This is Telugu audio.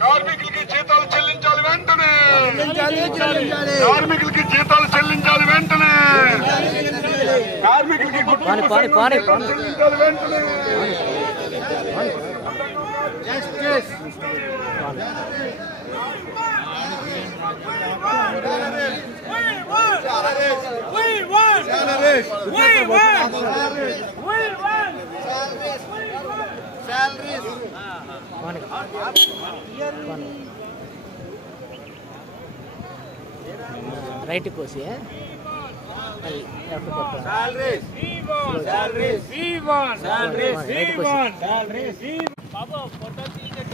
కార్మికులకి జీతాలు చెల్లించాలి వెంటనే. కార్మికులకి జీతాలు చెల్లించాలి వెంటనే. కార్మికులకి చెల్లించాలి వెంటనే. రైట్ కోసి బాబా